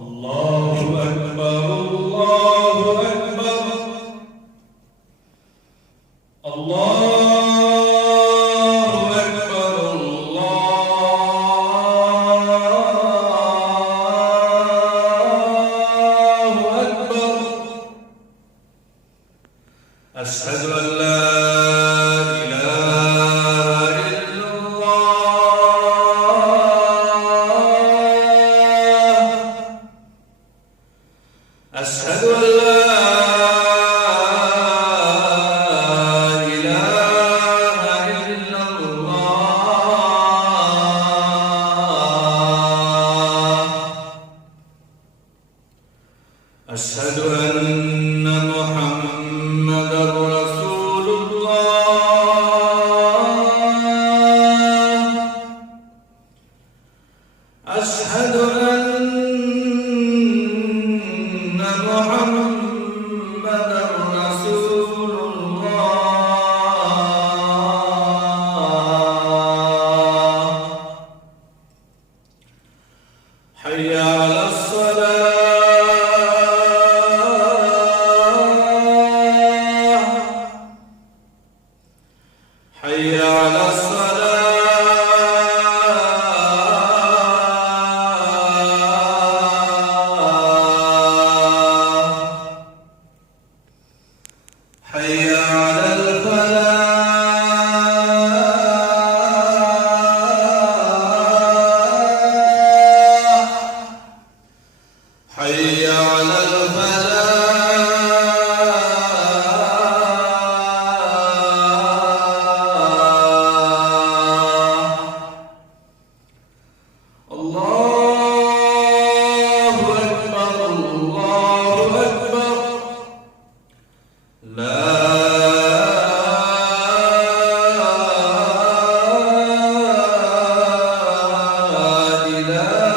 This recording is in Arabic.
الله أكبر الله أكبر الله أكبر الله أكبر أشهد أن لا إله إلا الله أشهد أن لا إله إلا الله أشهد أن محمدًا رسول الله أشهد أن محمدًا رسول الله حي على الصلاة حي على الصلاة حي على الفلاح حي على الفلاح الله أكبر الله أكبر لا إله